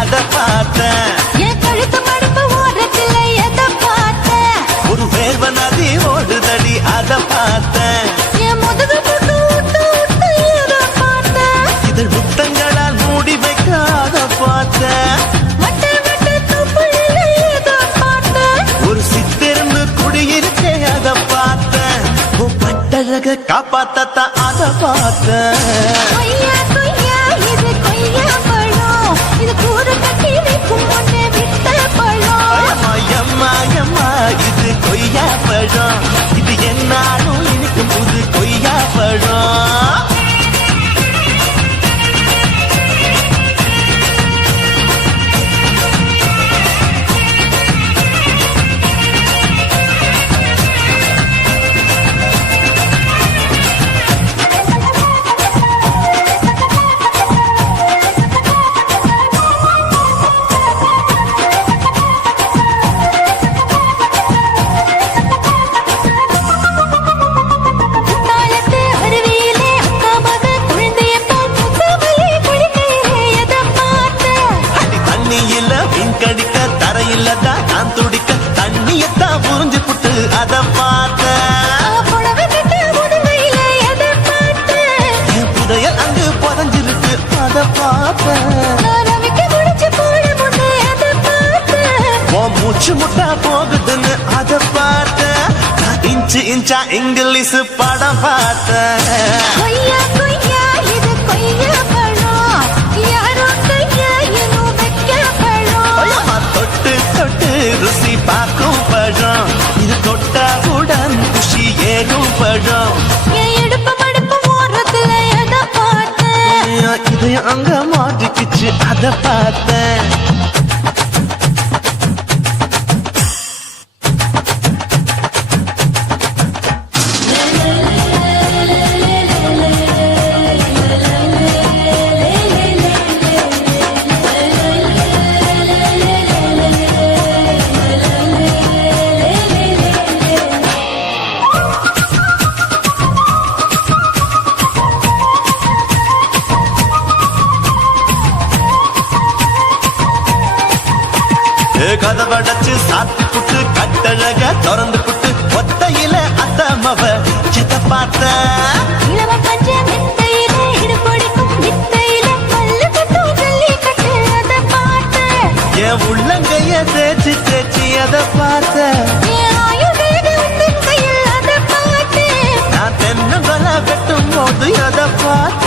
அத பார்த்தேன். என் கழுத்து மடுப்பு ஓரத்துல எதை பார்த்தேன்? ஒரு வேர்வ நதி ஓடுதடி அத பார்த்தேன். என் முதுகு போட்டு விட்டு விட்டு எதை பார்த்தேன்? இதழ் முத்தங்களால் மூடி வைக்க அத பார்த்தேன். வட்ட வட்ட தொப்புளில எதை பார்த்தேன்? ஒரு சித்திரன்னு குடியிருக்கே அத பார்த்தேன். உன் பட்டழக காப்பாத்தத்தான் அத பார்த்தேன். கொய்யா கொய்யா இது கொய்யா பழம், இது கூறு கட்டி வைக்கும் முன்னே விட்ட பழம். எம்மா எம்மா இது கொய்யா பழம், இது என்னாலும் எனக்கு புது கொய்யா பழம். தாளத்து அருவியிலே அக்கா மக குழந்தைய போல் முத்தமல்லி குளிக்கையிலே எதை பார்த்தேன்? அடி தண்ணியில விண்கடிக்க தரையில தான் நான் துடிக்க தண்ணியத்தான் புரிஞ்சு புட்டு அத பார்த்தேன். புடவை கட்ட முதுகையில எதை பார்த்தேன்? என் புதையல் அங்கு புதஞ்சிருக்கு அத பார்த்தேன். நான் ரவிக்கு முடிச்சு போட முன்னே எதை பார்த்தேன்? உன் மூச்சு முட்டா போகுதுன்னு அத பார்த்தேன். நான் இன்ச்சு இன்ச்சா இங்கிலீஷ் படம் பார்த்தேன். கொய்யா கொய்யா இது கொய்யா பழம், யாரோ கையா இன்னும் வைக்க பழம். அம்மா தொட்டு தொட்டு ருசி பார்க்கும் பழம், இது தொட்டாவுடன் குஷி ஏறும் பழம். என் இடுப்பு மடுப்பு ஓரத்துல எதை பார்த்தேன்? இது அங்க மாட்டிக்கிச்சு அத பார்த்தேன். கதவடைச்சு சாத்தி புட்டு கட்டழக திறந்து புட்டு ஒத்தையில அத்தமவ எத பார்த்த. இளவ பஞ்ச மெத்தையில இடுப்பொடிக்கும் வித்தையில பல்லு கட்டும் ஜல்லிக்கட்டு அதை பார்த்தேன். என் உள்ளங்கைய தேய்ச்சி தேய்ச்சி அத பார்த்த. என் ஆயுர்வேத உந்தன் கையில் அதை பார்த்தேன். நான் தென்னங்கொலை வெட்டும் போது அத பார்த்த.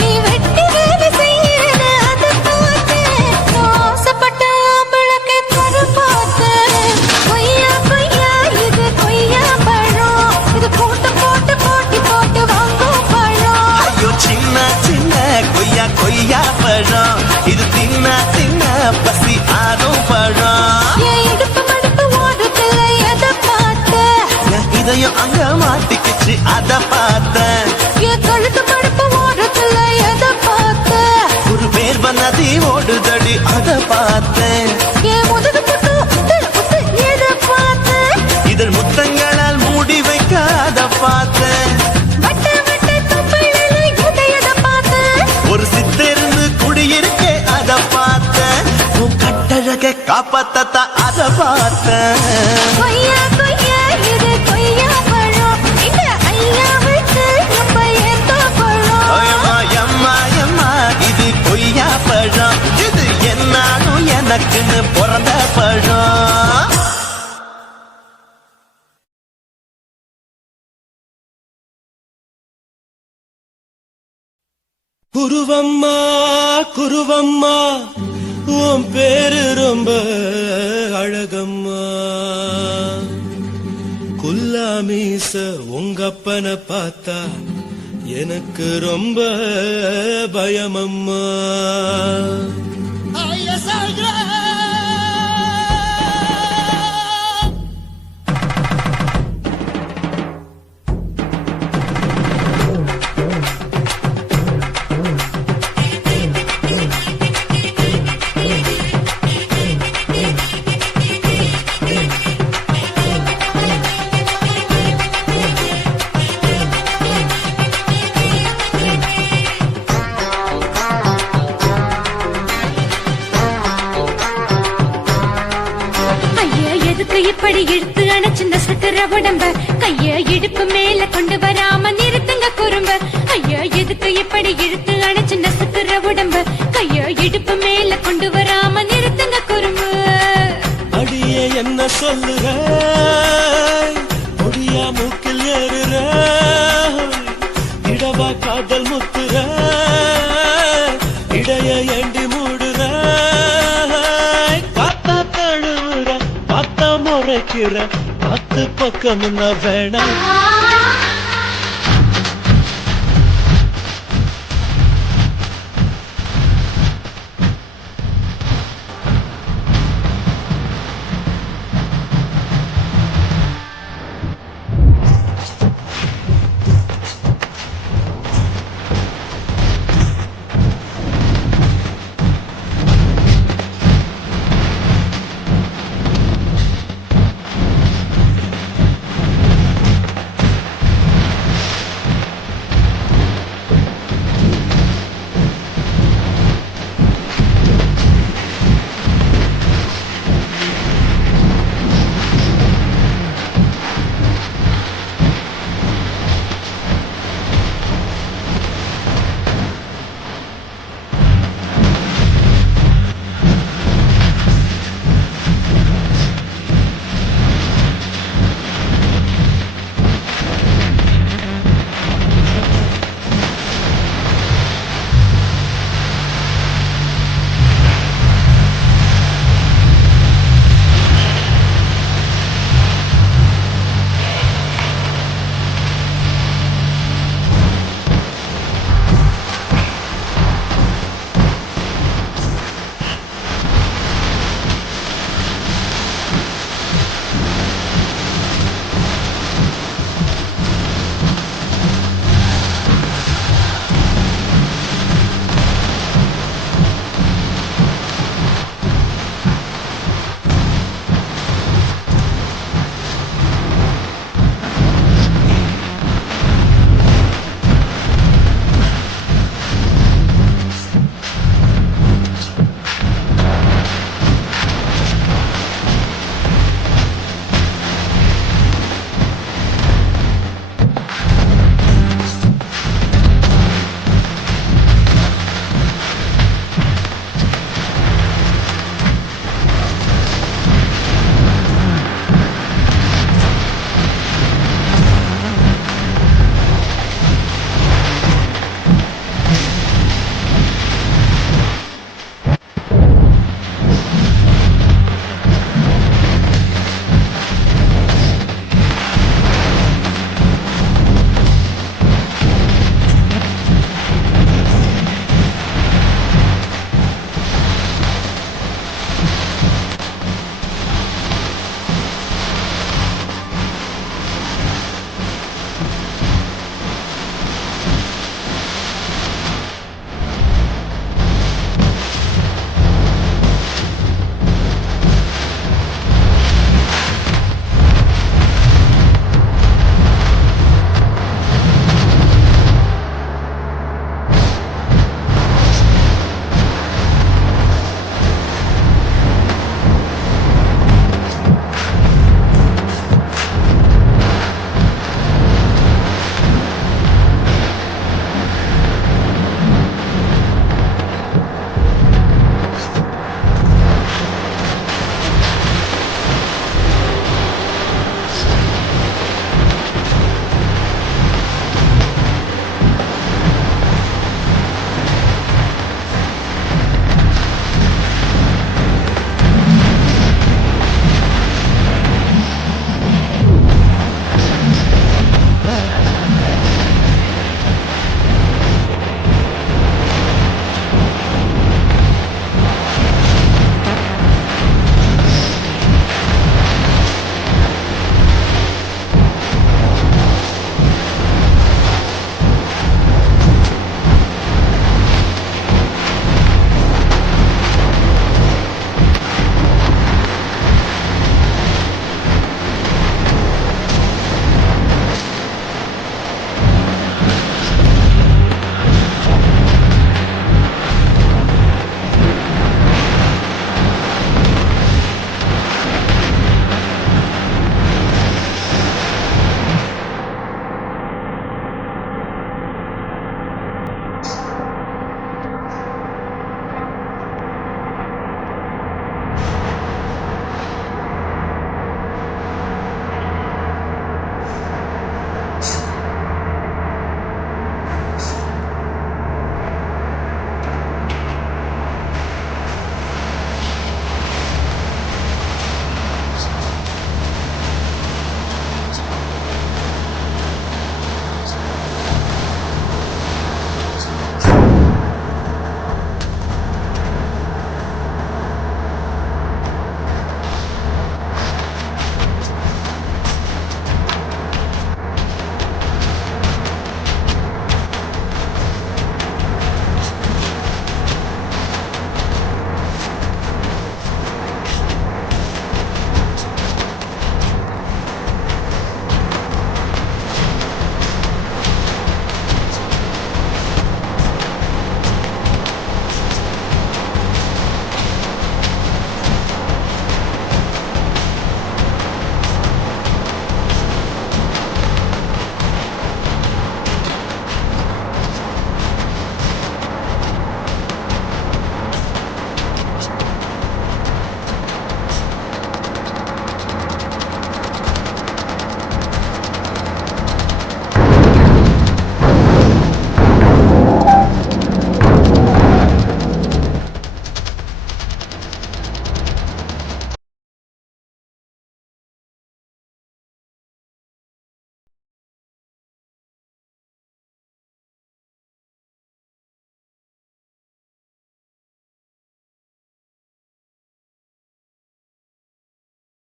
நீ வெட்டி வேலை செய்யறது அதை பார்த்தேன். நான் ஆசைப்பட்ட ஆம்பளுக்கு தர பார்த்தேன். கொய்யா கொய்யா இது கொய்யா பழம், இது போட்டு போட்டு போட்டி போட்டு வாங்கும் பழம். ஐயோ சின்ன சின்ன கொய்யா கொய்யா பழம், இது தின்ன தின்ன பசி ஆறும் பழம். என் இடுப்பு மடுப்பு ஓரத்துல எதை பார்த்தேன்? என் இதயம் அங்க மாட்டிக்கிச்சு அத பார்த்தேன். என் கழுத்து மடுப்பு ஓரத்துல எதை பார்த்தேன்? ஒரு வேர்வ நதி ஓடுதடி அத பார்த்தேன். என் முதுகு போட்டு உத்து உத்து எதை பார்த்தேன்? இதழ் முத்தங்களால் மூடி வைக்க அத பார்த்தேன். வட்ட வட்ட தொப்புளில எதை பார்த்தேன்? ஒரு சித்திருந்து குடியிருக்கே அத பார்த்தேன். உன் கட்டழக காப்பாத்தத்தான் அத பார்த்தேன். கொய்யா கொய்யா இது கொய்யா பழம், இந்த ஐயாவுக்கு ரொம்ப ஏத்த பழம். எம்மா எம்மா எம்மா இது கொய்யா பழம், இது என்னாலும் எனக்குன்னு பிறந்த பழம். குருவம்மா குருவம்மா உன் பேரு ரொம்ப அழகம்மா. குல்லாமீச உங்கப்பனை பார்த்தா எனக்கு ரொம்ப பயமம்மா. உடம்ப கைய இடுப்பு மேல கொண்டு வராம நிறுத்துங்க குறும்ப ஐயா எதுக்கு இப்படி இழுத்து அணைச்சு நசுக்குற உடம்ப கைய இடுப்பு மேல கொண்டு வராம நிறுத்துங்க குறும்பு அடியே என்ன சொல்லுற முடியா மூக்கில் ஏறுற இடவா காதல் முத்துற இடைய ஏண்டி மூடுற காத்தா தழுவுற காத்தா முறைக்கிற பத்து பக்கம் வேணாம்